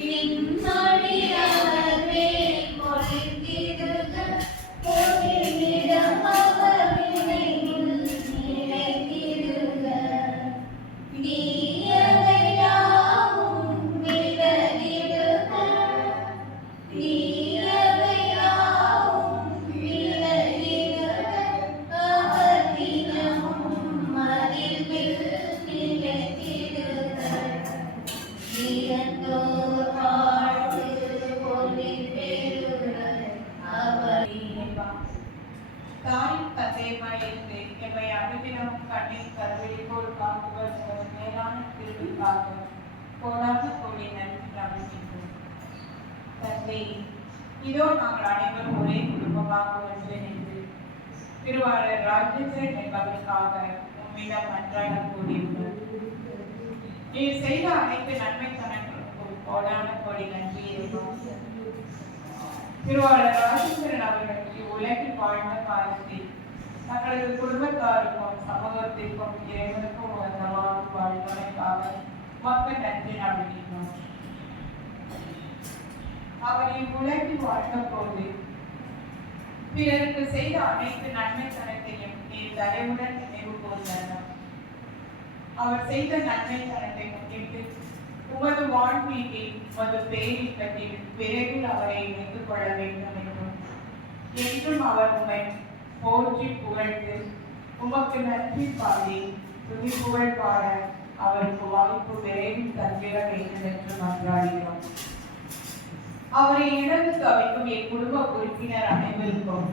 பின்னொழியவர் மேல் தாய் தந்தையுமாய் இருந்து எம்மை அனுதினமும் கண்ணில் போல் காக்குவர் உமது மேலான கோடி நன்றி தந்தை இதோ நாங்கள் அனைவரும் ஒரே குடும்பமாக ஒன்று நின்று திருவாளர் ராஜேந்திரன் என்பவருக்காக உம்மிடம் அன்றாட கூடியுள்ளோம் நீர் செய்த அனைத்து நன்மை கணக்குகளுக்கும் கோடான கோடி நன்றி இருக்கும் திருவாளர் ராஜேந்திரன் அவர்கள் வாழ்ந்த காலத்தில் தங்களது குடும்பத்தாருக்கும் சமூகத்திற்கும் இறைவனுக்கும் உகந்த வாழ்வதற்காக மக்கள் நன்றி நம்பினோம் அவர் இவ்வுலகில் வாழ்ந்த போது பிறருக்கு செய்த அனைத்து நன்மை தனத்தையும் நீர் தயவுடன் நினைவு கூர்ந்தார். அவர் செய்த நன்மை தனத்தை முன்னிட்டு உமது வாழ்வீட்டில் உமது பேரின்பத்தில் பிறகு அவரை இணைத்துக் கொள்ள வேண்டும் என்றும் அவர் உண்மை போற்றி புகழ்ந்து உமக்கு நன்றி பாடி துணி புகழ் பாட அவருக்கு வாய்ப்பு விரைவில் தந்திட வேண்டும் என்று மன்றாடினோம் அவரை இழந்து தவிக்கும் என் குடும்ப உறுப்பினர் அனைவருக்கும்